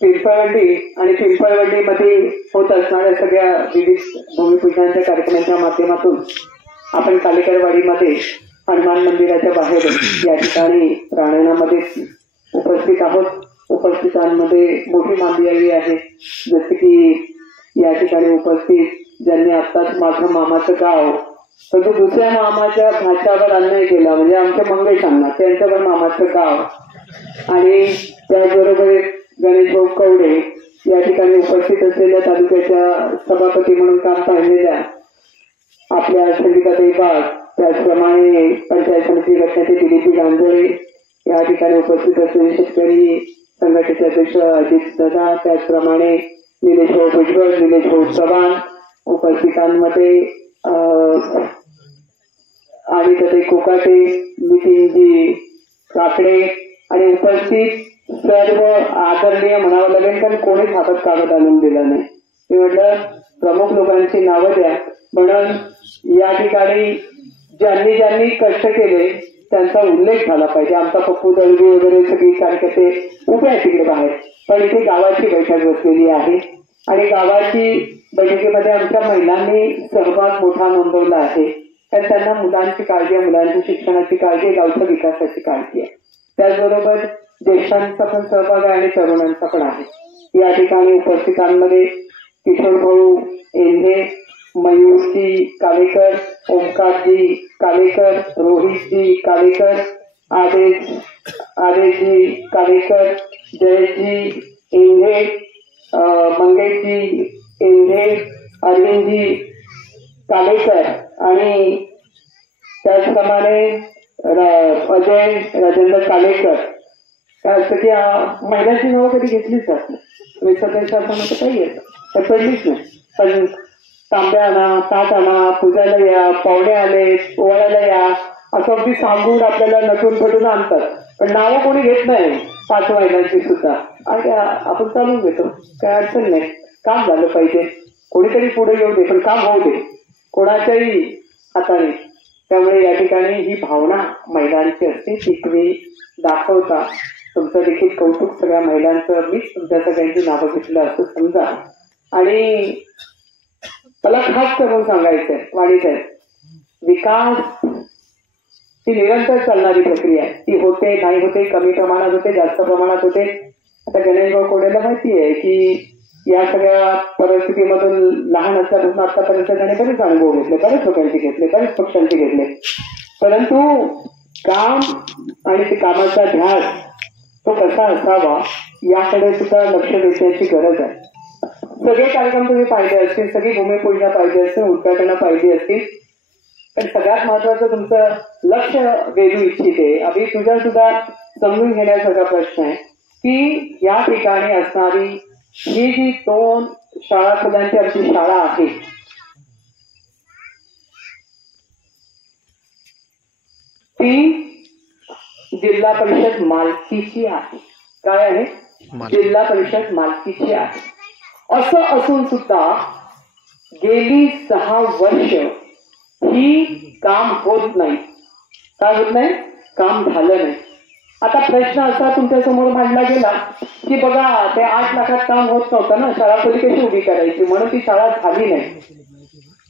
पिंपळवंडी आणि पिंपळवंडीमध्ये होत असणाऱ्या सगळ्या विविध भूमिपूजनाच्या कार्यक्रमांच्या माध्यमातून आपण कालेकरवाडीमध्ये हनुमान मंदिराच्या बाहेर या ठिकाणी प्रांगणामध्ये उपस्थित आहोत. उपस्थितांमध्ये मोठी मांदियाळी आहे. जसे की या ठिकाणी उपस्थित ज्यांनी आत्ताच माझं मामाचं गाव म्हणजे दुसऱ्या मामाच्या भाच्यावर अन्याय केला म्हणजे आमच्या मंगेश अण्णा त्यांच्यावर मामाचं गाव आणि त्याचबरोबर गणेश भाऊ कवडे या ठिकाणी उपस्थित असलेल्या तालुक्याच्या सभापती म्हणून काम पाहिलेल्या आपल्या संगीताताई बाग, त्याचप्रमाणे पंचायत समिती गटाचे दिलीपी गांजळे या ठिकाणी उपस्थित असलेले शेतकरी संघटनेचे अध्यक्ष अजित दादा, त्याचप्रमाणे निलेश भाऊ भुजबळ, निलेश भाऊ चव्हाण उपस्थितांमध्ये आणि तसे कोकाटे, नितीनजी काकडे आणि उपस्थित सर्व आदरणीय म्हणावं लागेल कारण कोणीच हातात कागद आणून दिला नाही. मी म्हटलं प्रमुख लोकांची नावं द्या म्हणून या ठिकाणी ज्यांनी ज्यांनी कष्ट केले त्यांचा उल्लेख झाला पाहिजे. आमचा पप्पू दळवी वगैरे सगळी कार्यकर्ते उभे आहेत तिकडे बाहेर, पण इथे गावाची बैठक बसलेली आहे आणि गावाची बैठकीमध्ये आमच्या महिलांनी सहभाग मोठा नोंदवला आहे. कारण त्यांना मुलांची काळजी आहे, मुलांच्या शिक्षणाची काळजी आहे, गावच्या विकासाची काळजी आहे. त्याचबरोबर ज्येष्ठांचा पण सहभाग आहे आणि तरुणांचा पण आहे. या ठिकाणी उपस्थितांमध्ये किशोर भाऊ एंधे, मयूरजी कालेकर, ओंकारजी कालेकर, रोहितजी कालेकर, आदेशजी कालेकर, जयजी एंधे, मंगेशजी एंधे, अरविंदजी कालेकर आणि त्याचप्रमाणे अजय राजेंद्र कालेकर. त्यासाठी महिलांची नावं कधी घेतलीच जात नाही. विसर्जन शासनाचं काही येतं पडलीच नाही. पण तांब्या आणा, ताट आणा, पूजायला या, पाहुणे आले, ओवाळायला या असं अगदी सांगून आपल्याला नटून फटून आणतात. पण नावं कोणी घेत नाही 5 महिलांची सुद्धा. आणि आपण चालून घेतो, काय अडचण नाही. काम झालं पाहिजे, कोणीतरी पुढे येऊ दे पण काम होऊ दे कोणाच्याही हाताने. त्यामुळे या ठिकाणी ही भावना महिलांची असते ती तुम्ही दाखवता. तुमचं देखील कौतुक सगळ्या महिलांचं मीच तुमच्या सगळ्यांची नावं घेतलं असं समजा. आणि मला खास करून सांगायचंय वाणीसाहेब, विकास ही निरंतर चालणारी प्रक्रिया आहे. ती होते नाही होते, कमी प्रमाणात होते, जास्त प्रमाणात होते. आता गणेशभाऊ कोडेला माहिती आहे की या सगळ्या परिस्थितीमधून लहान असल्यापासून आतापर्यंत त्याने बरेच अनुभव घेतले, बरेच लोकांचे घेतले, बरेच पक्षांचे घेतले. परंतु काम आणि ते कामाचा ध्यास तो कसा असावा याकडे सुद्धा लक्ष देण्याची गरज आहे. सगळे कार्यक्रम तुम्ही पाहिले असतील, सगळी भूमिपूजना पाहिजे असतील, उद्घाटनं पाहिली असतील, पण सगळ्यात महत्वाचं तुमचं लक्ष वेधू इच्छिते. अभि तुझा सुद्धा समजून घेण्यासारखा प्रश्न आहे की या ठिकाणी असणारी ही जी 2 शाळा मुलांची आमची शाळा आहे ती जिल्हा परिषद मालकीची आहे. काय आहे? जिल्हा परिषद मालकीची आहे. असं असून सुद्धा गेली 6 वर्ष ही काम होत नाही. काय होत नाही? काम झालं नाही. आता प्रश्न असा तुमच्या समोर मांडला गेला की बघा ते 8 लाखात काम होत नव्हतं ना, शाळा खोली कशी उभी करायची म्हणून ती शाळा झाली नाही.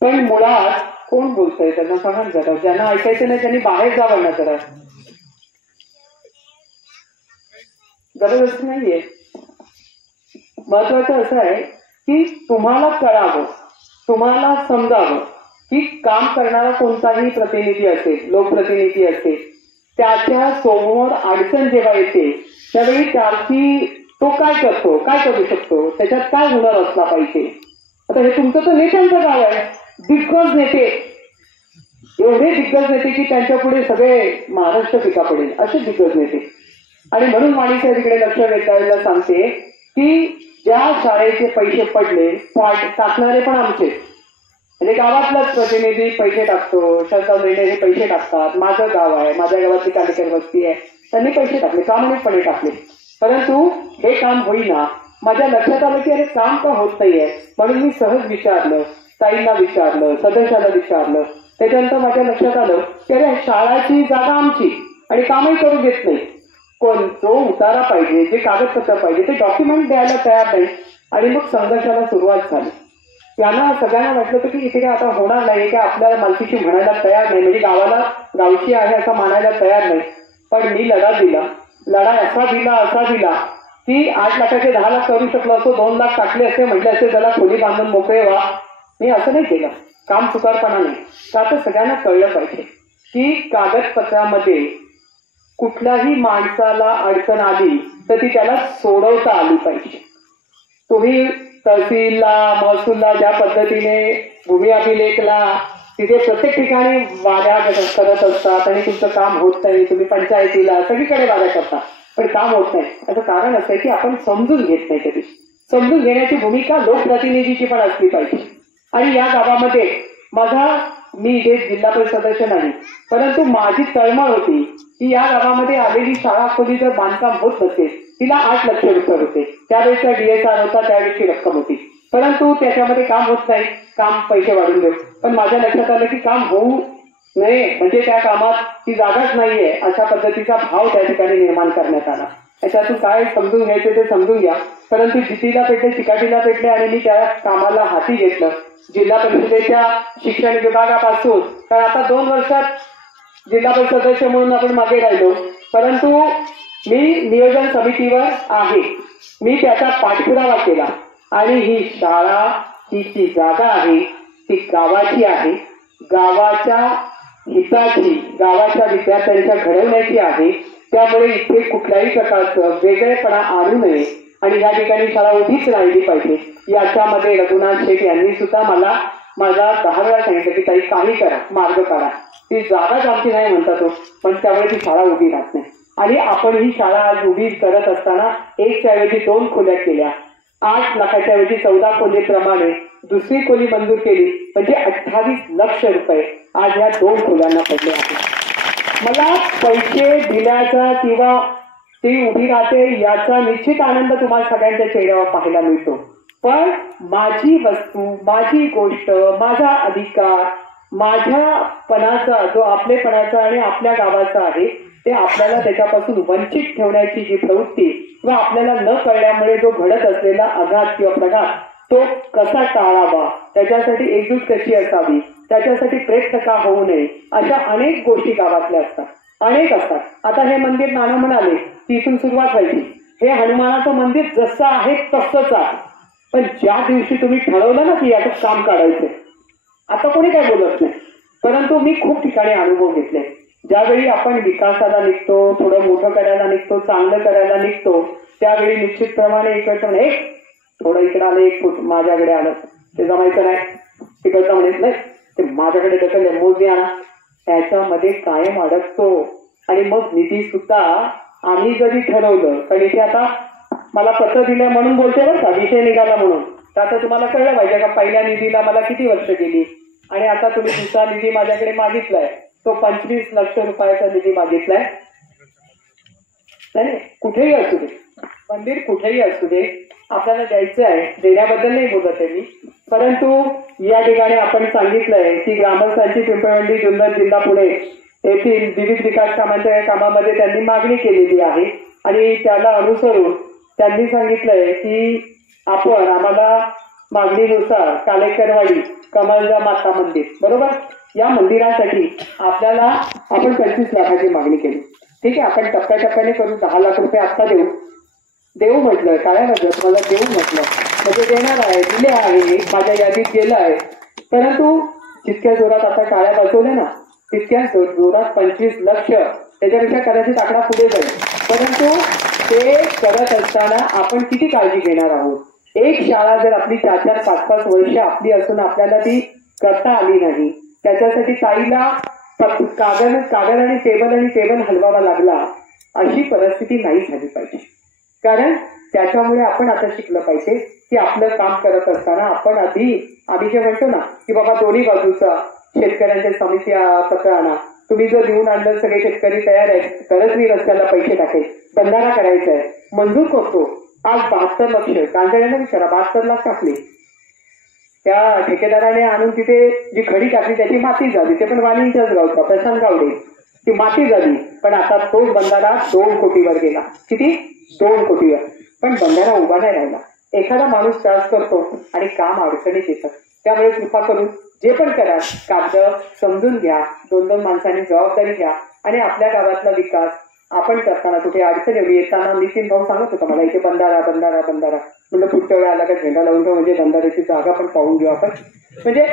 पण मुळात कोण बोलतंय त्यांना सांगा जरा. ज्यांना ऐकायचं नाही त्यांनी बाहेर जावं ना जरा. गरज नाहीये. महत्वाचं असं आहे की तुम्हाला कळावं, तुम्हाला समजावं की काम करणारा कोणताही प्रतिनिधी असेल, लोकप्रतिनिधी असेल, त्याच्या समोर अडचण जेव्हा येते त्यावेळी त्याची तो काय करतो, काय करू शकतो, त्याच्यात काय हुनर असला पाहिजे. आता हे तुमचं तर नेत्यांचं गाव आहे. दिग्गज नेते, एवढे दिग्गज नेते की त्यांच्या पुढे सगळे महाराष्ट्र पिका पडेल असे दिग्गज नेते. आणि म्हणून वाणीच्या तिकडे लक्ष वेधायला सांगते की ज्या शाळेचे पैसे पडले टाकणारे पण आमचे, म्हणजे गावातलाच प्रतिनिधी पैसे टाकतो, शरद लेणे हे पैसे टाकतात. माझं गाव आहे, माझ्या गावातली कालेकर वस्ती आहे, त्यांनी पैसे टाकले, प्रामाणिकपणे टाकले. परंतु हे काम होईना. माझ्या लक्षात आलं की अरे काम का होत नाहीये. म्हणून मी सहज विचारलं, ताईंना विचारलं, सदस्याला विचारलं. त्याच्यानंतर माझ्या लक्षात आलं की अरे शाळाची जागा आमची आणि कामही करू देत नाही. कोण जो उतारा पाहिजे, जे कागदपत्र पाहिजे ते डॉक्युमेंट द्यायला तयार नाही. आणि मग संघर्षाला सुरुवात झाली. त्यांना सगळ्यांना वाटलं होतं की इथे काय आता होणार नाही, की आपल्याला मालकीची म्हणायला तयार नाही, म्हणजे गावाला गावची आहे असं मानायला तयार नाही. पण मी लढा दिला. लढा असा दिला की 8 लाखाचे 10 लाख करू शकलो असतो, 2 लाख टाकले असते, म्हटले असते त्याला खोली बांधून मोकळे व्हा. मी असं नाही केलं, काम चुकारपणा नाही. का तर सगळ्यांना कळलं पाहिजे की कागदपत्रामध्ये कुठल्याही माणसाला अडचण आली तर ती त्याला सोडवता आली पाहिजे. तुम्ही तहसीलला, महसूलला ज्या पद्धतीने भूमी अभिलेखला तिथे प्रत्येक ठिकाणी वाऱ्या करत असतात आणि तुमचं काम होत नाही, तुम्ही पंचायतीला सगळीकडे वाऱ्या करता पण काम होत नाही. याचं कारण असं आहे की आपण समजून घेत नाही. कधी समजून घेण्याची भूमिका लोकप्रतिनिधीची पण असली पाहिजे. आणि या गावामध्ये मी इथे जिल्हा परिषद सदस्य नाही, परंतु माझी तळमळ होती की या गावामध्ये आलेली शाळा खोली जर बांधकाम होत नसेल, तिला 8 लक्ष रुपये होते. त्यावेळेचा DSR होता, त्यावेळेची रक्कम होती. परंतु त्याच्यामध्ये काम होत नाही, काम पैसे वाढून देऊ. पण माझ्या लक्षात आलं की काम होऊ नये म्हणजे त्या कामात ती जागाच नाहीये अशा पद्धतीचा भाव त्या ठिकाणी निर्माण करण्यात आला. याच्यातून काय समजून घ्यायचे ते समजून घ्या. परंतु जितीला पेटले चिकाटीला पेटले आणि मी त्या कामाला हाती घेतलं. जिल्हा परिषदेच्या शिक्षण विभागापासून तर आता 2 वर्षात जिल्हा परिषद सदस्य म्हणून आपण मागे राहिलो, परंतु मी नियोजन समितीवर आहे. मी त्याचा पाठपुरावा केला आणि ही शाळा ही जी जागा आहे ती गावाची आहे, गावाच्या हिताची, गावाच्या विद्यार्थ्यांच्या घडवण्याची आहे. त्यामुळे इथे कुठल्याही प्रकारचं वेगळेपणा आणू नये आणि या ठिकाणी शाळा उभीच राहिली पाहिजे. याच्यामध्ये रघुनाथ शेठ यांनी सुद्धा माझा 10 वेळा सांगितलं की ताई काही करा, मार्ग काढा. ती जागाच आमची नाही म्हणतात तो, पण त्यामुळे ती शाळा उभी राहत नाही. आणि आपण ही शाळा आज उभी करत असताना 1च्या ऐवजी 2 खोल्या केल्या. 8 लाखाच्या ऐवजी 14 खोलीप्रमाणे दुसरी खोली मंजूर केली, म्हणजे 28 लक्ष रुपये आज या 2 खोल्यांना पडले आहेत. मला पैसे दिल्याचा किंवा ती उभी राहते याचा निश्चित आनंद तुम्हाला सगळ्यांच्या चेहऱ्यावर पाहायला मिळतो. पण माझी वस्तू, माझी गोष्ट, माझा अधिकार, माझ्यापणाचा जो आपलेपणाचा आणि आपल्या गावाचा आहे ते आपल्याला त्याच्यापासून वंचित ठेवण्याची जी प्रवृत्ती किंवा आपल्याला न कळल्यामुळे जो घडत असलेला आघात किंवा प्रघात तो कसा टाळावा, त्याच्यासाठी एकजूट कशी असावी, त्याच्यासाठी प्रयत्न का होऊ नये, अशा अनेक गोष्टी गावातल्या असतात, अनेक असतात. आता हे मंदिर नाना म्हणाले की इथून सुरुवात व्हायची. हे हनुमानाचं मंदिर जसं आहे तसंच आहे. पण ज्या दिवशी तुम्ही ठरवलं ना की याचं काम काढायचं, आता कोणी काय बोलत नाही, परंतु मी खूप ठिकाणी अनुभव घेतले. ज्यावेळी आपण विकासाला निघतो, थोडं मोठं करायला निघतो, चांगलं करायला निघतो, त्यावेळी निश्चितप्रमाणे इकडचं म्हणे थोडं इकडे आलं, 1 फूट माझ्याकडे आलं, ते जमायचं नाही. तिकडचं म्हणत नाही ते माझ्याकडे ढकलले, मोजणी आणा. त्याच्यामध्ये कायम अडकतो. आणि मग निधी सुद्धा आम्ही जरी ठरवलं, पण इथे आता मला पत्र दिलं म्हणून बोलते बरं का, विषय निघाला म्हणून. तर आता तुम्हाला कळलं पाहिजे का पहिल्या निधीला मला किती वर्ष गेली आणि आता तुम्ही दुसरा निधी माझ्याकडे मागितलाय, तो 25 लक्ष रुपयाचा निधी मागितलाय. नाही, कुठेही असू दे, मंदिर कुठेही असू दे, आपल्याला द्यायचं आहे. देण्याबद्दल नाही बोलत आहे मी, परंतु या ठिकाणी आपण सांगितलंय की ग्रामस्थांची पिंपळवंडी, जुन्नर जिल्हा पुणे येथील विविध विकास कामांच्या कामामध्ये त्यांनी मागणी केलेली आहे आणि त्याला अनुसरून त्यांनी सांगितलंय की आपण आम्हाला मागणीनुसार कालेकरवाडी कमलजा माता मंदिर, बरोबर, या मंदिरासाठी आपण 25 लाखाची मागणी केली. ठीक आहे, आपण टप्प्याटप्प्याने करू. 10 लाख रुपये आत्ता देऊ म्हटलं, काय म्हटलं मला देऊ म्हटलं, म्हणजे देणार आहे, दिले आहे, माझ्या यादीत गेलं आहे. परंतु जितक्या जोरात आता टाळ्या बसवल्या ना तितक्या जोरात 25 लक्ष, त्याच्यापेक्षा कदाचित आकडा पुढे जाईल. परंतु ते करत असताना आपण किती काळजी घेणार आहोत. एक शाळा जर आपली 4-4, 5-5 वर्ष आपली असून आपल्याला ती करता आली नाही, त्याच्यासाठी ताईला कागद आणि टेबल हलवावा लागला, अशी परिस्थिती नाही झाली पाहिजे. कारण त्याच्यामुळे आपण आता शिकलं पाहिजे की आपलं काम करत असताना आपण आम्ही जे म्हणतो ना की बाबा दोन्ही बाजूचा शेतकऱ्यांच्या समित्या पत्र आणा, तुम्ही जर देऊन आणलं, सगळे शेतकरी तयार आहेत, तरच मी रस्त्याला पैसे टाकेल, बंधारा करायचा आहे, मंजूर करतो. आज 72 लक्ष, कांजळ्यांना विचारा, 72 लाख टाकले. त्या ठेकेदाराने आणून तिथे जी खडी टाकली त्याची माती झाली, ते पण वाणींच्याच गावचा प्रशांत गावडे. ती माती झाली. पण आता तो बंधारा 2 कोटीवर गेला. किती? 2 कोटीवर. पण बंधारा उभा नाही राहिला. एखादा माणूस त्रास करतो आणि काम अडचणीत येतं. त्यामुळे कृपा करून जे पण करा कागद समजून घ्या, 2-2 माणसांनी जबाबदारी घ्या आणि आपल्या गावातला विकास आपण करताना कुठे अडचण एवढी येताना नितीन भाऊ सांगत होता मला इथे बंधारा बंधारा बंधारा. म्हणजे पुढच्या वेळा आला का झेंडा लावून घेऊ, म्हणजे बंधाऱ्याची जागा पण पाहून घेऊ आपण. म्हणजे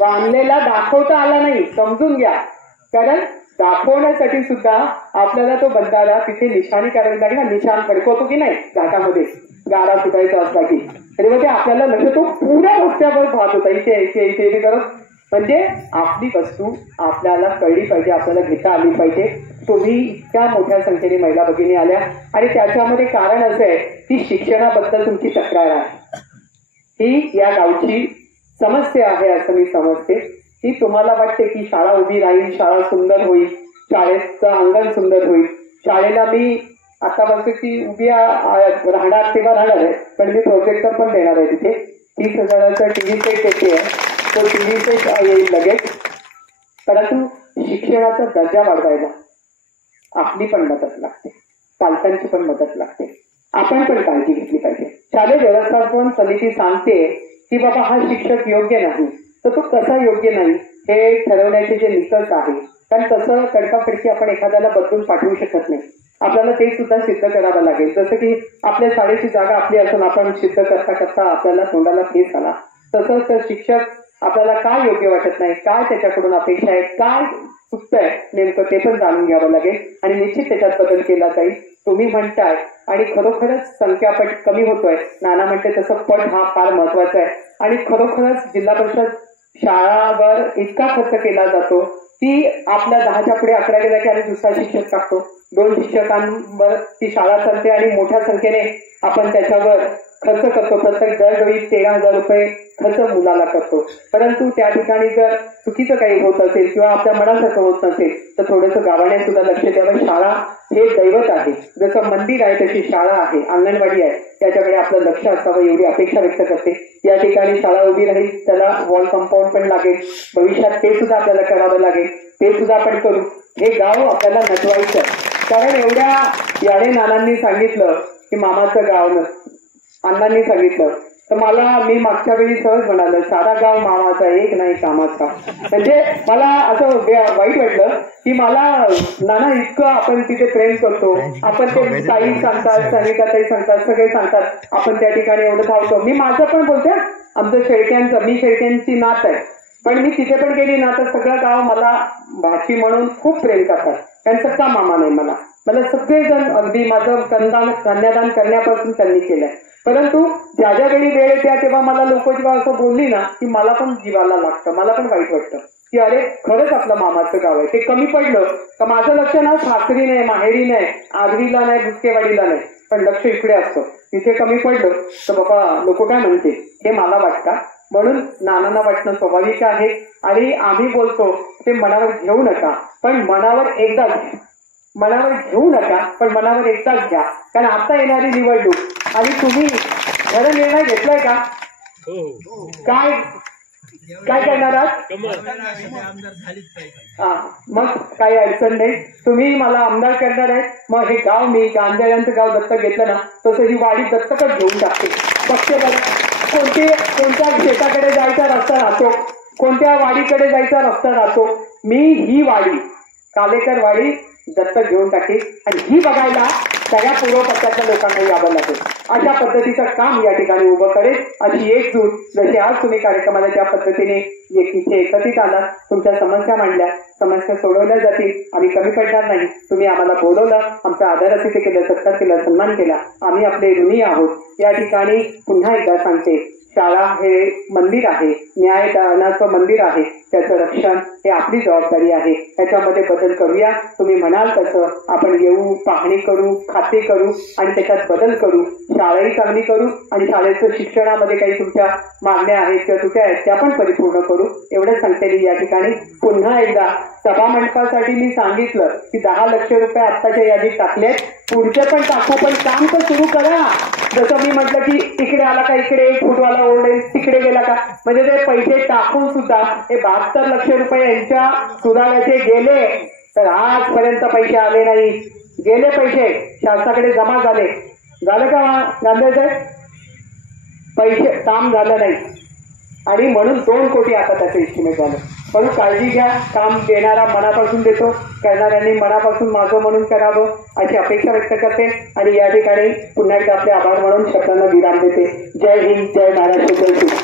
बांधलेला दाखवता आला नाही, समजून घ्या. कारण दाखवण्यासाठी सुद्धा आपल्याला तो बंधारा तिथे निशाणी करावी लागेल ना. निशाण फडकवतो की नाही घाटामध्ये गाडा सुटायचा असला की, तरी म्हणजे आपल्याला लक्ष तो पुऱ्या रस्त्यावर पाहत होता इथे इथे इथे इथे करत. म्हणजे आपली वस्तू आपल्याला कळली पाहिजे, आपल्याला घेता आली पाहिजे. तुम्ही इतक्या मोठ्या संख्येने महिला भगिनी आल्या आणि त्याच्यामध्ये कारण असं आहे की शिक्षणाबद्दल तुमची तक्रार आहे. ही या गावची समस्या आहे असं मी समजते. की तुम्हाला वाटते की शाळा उभी राहील, शाळा सुंदर होईल, शाळेचं अंगण सुंदर होईल. शाळेला मी आता बघतो की उभी राहणार तेव्हा राहणार आहे, पण मी प्रोजेक्टर पण देणार आहे तिथे. 30,000चा टीव्ही सेट येते आहे, तो टीव्ही सेट येईल लगेच. परंतु शिक्षणाचा दर्जा वाढवायला आपली पण मदत लागते, पालकांची पण मदत लागते. आपण पण काळजी घेतली पाहिजे. शालेय व्यवस्थापन समिती सांगते की बाबा हा शिक्षक योग्य नाही, तर तो कसा योग्य नाही हे ठरवण्याचे जे निकष आहे. कारण तसं तडकाफडकी आपण एखाद्याला बदलून पाठवू शकत नाही. आपल्याला ते सुद्धा सिद्ध करावं लागेल. जसं की आपल्या शाळेची जागा आपली असून आपण सिद्ध करता करता आपल्याला तोंडाला फेस आला, तसंच तर शिक्षक आपल्याला काय योग्य वाटत नाही, काय त्याच्याकडून अपेक्षा आहे, काय चुकतंय नेमकं ते पण जाणून घ्यावं लागेल आणि निश्चित त्याच्यात बदल केला जाईल. तुम्ही म्हणताय आणि खरोखरच संख्यापट कमी होतोय. नाना म्हणते तसं पट हा फार महत्वाचा आहे. आणि खरोखरच जिल्हा परिषद शाळावर इतका खर्च केला जातो की आपल्या 10च्या पुढे 11 गेला की आम्ही दुसरा शिक्षक टाकतो. 2 शिक्षकांवर ती शाळा चालते आणि मोठ्या संख्येने आपण त्याच्यावर खर्च करतो. प्रत्येक दरवेळी 13,000 रुपये खर्च मुलाला करतो. परंतु त्या ठिकाणी जर चुकीचं काही होत असेल किंवा आपल्या मनासारखं होत नसेल तर थोडंसं गावाने सुद्धा लक्ष द्यावं. शाळा हे दैवत आहे, जसं मंदिर आहे तशी शाळा आहे, अंगणवाडी आहे, त्याच्याकडे आपलं लक्ष असावं एवढी अपेक्षा व्यक्त करते. या ठिकाणी शाळा उभी राहील, त्याला वॉल कंपाऊंड पण लागेल, भविष्यात ते सुद्धा आपल्याला करावं लागेल, ते सुद्धा आपण करू. हे गाव आपल्याला नटवायचं. कारण एवढ्या याने नानांनी सांगितलं की मामाचं गाव अण्णांनी सांगितलं तर मला मी मागच्या वेळी सहज म्हणाल सारा गाव मामाचा एक नाही कामाचा. म्हणजे मला असं वाईट वाटलं की मला नाना इतकं आपण तिथे प्रेम करतो, आपण ते ताई सांगतात, सनिकाताई सांगतात, सगळे सांगतात, आपण त्या ठिकाणी एवढं धावतो. मी माझं पण बोलते, आमचं शेळक्यांचं, मी शेळक्यांची नात आहे, पण मी तिथे पण गेली ना तर सगळं गाव मला भाची म्हणून खूप प्रेम करतात. कारण सगळा मामा नाही मला सगळेजण अगदी माझं कन्यादान करण्यापासून त्यांनी केलंय. परंतु ज्या ज्या वेळी वेळ येते तेव्हा मला लोक जेव्हा असं बोलली ना की मला पण जीवाला लागतं, मला पण वाईट वाटतं की अरे खरंच आपलं मामाचं गाव आहे. ते कमी पडलं तर माझं लक्ष ना सासरी नाही, माहेरी नाही, आगरीला नाही, भुसकेवाडीला नाही, पण लक्ष इकडे असतं. तिथे कमी पडलं तर बाबा लोक काय म्हणते हे मला वाटतं. म्हणून नानांना वाटणं स्वाभाविक आहे आणि आम्ही बोलतो ते मनावर घेऊ नका, पण मनावर एकदाच घ्या. मनावर घेऊ नका पण मनावर एकदाच घ्या. कारण आता येणारी निवडणूक आणि तुम्ही खरं निर्णय घेतलाय का? काय काय करणार आहात? मग काही अडचण नाही, तुम्ही मला आमदार करणार आहे. मग हे गाव मी गांधळ्यांचं गाव दत्तक घेतलं ना तसं ही वाडी दत्तकच घेऊन टाकते. पक्ष कोणत्या शेताकडे जायचा रस्ता राहतो, कोणत्या वाडीकडे जायचा रस्ता राहतो, मी ही वाडी कालेकर वाडी दत्तक घेऊन टाकेल आणि ही बघायला सगळ्या पूर्व पक्षाच्या लोकांना यावं लागेल. अशा पद्धतीचं काम या ठिकाणी उभं करेल. अशी एकजूट जशी आज तुम्ही कार्यक्रमाला ज्या पद्धतीने इथे एकत्रित आलात, तुमच्या समस्या मांडल्या, समस्या सोडवल्या जातील. आम्ही कमी पडणार नाही. तुम्ही आम्हाला बोलवलं, आमचा आदर अतिथी केलं, सत्कार केला, सन्मान केला, आम्ही आपले ऋणी आहोत. या ठिकाणी पुन्हा एकदा सांगते, शाळा हे मंदिर आहे, न्यायदानाचं मंदिर आहे, त्याचं रक्षण हे आपली जबाबदारी आहे. त्याच्यामध्ये बदल करूया. तुम्ही म्हणाल तसं आपण येऊ, पाहणी करू, खाते करू आणि त्याच्यात बदल करू. शाळाही चांगली करू आणि शाळेचं शिक्षणामध्ये काही तुमच्या मागण्या आहेत किंवा तुझ्या आहेत त्या पण परिपूर्ण करू. एवढंच सांगते या ठिकाणी पुन्हा एकदा सभा मंडपासाठी मी सांगितलं की 10 लक्ष रुपये आत्ताच्या यादीत टाकलेत, पुढचे पण टाकू, पण काम तर सुरू करा. जसं मी म्हटलं की इकडे आला का इकडे 1 फुटवाला ओरडेल, तिकडे गेला का, म्हणजे ते पैसे टाकून सुद्धा हे 72 लक्ष रुपये यांच्या सुधारण्याचे गेले, तर आजपर्यंत पैसे आले नाही. गेले पैसे शासनाकडे जमा झाले, झालं का गांधी साहेब? पैसे काम झालं नाही आणि म्हणून 2 कोटी आता त्याचं एस्टिमेट झालं. म्हणून काळजी घ्या, काम देणारा मनापासून देतो, करणाऱ्यांनी मनापासून माझं म्हणून करावं अशी अपेक्षा व्यक्त करते आणि या ठिकाणी पुन्हा एकदा आपले आभार म्हणून शब्दांना विराम देते. जय हिंद, जय महाराष्ट्र, जय श्री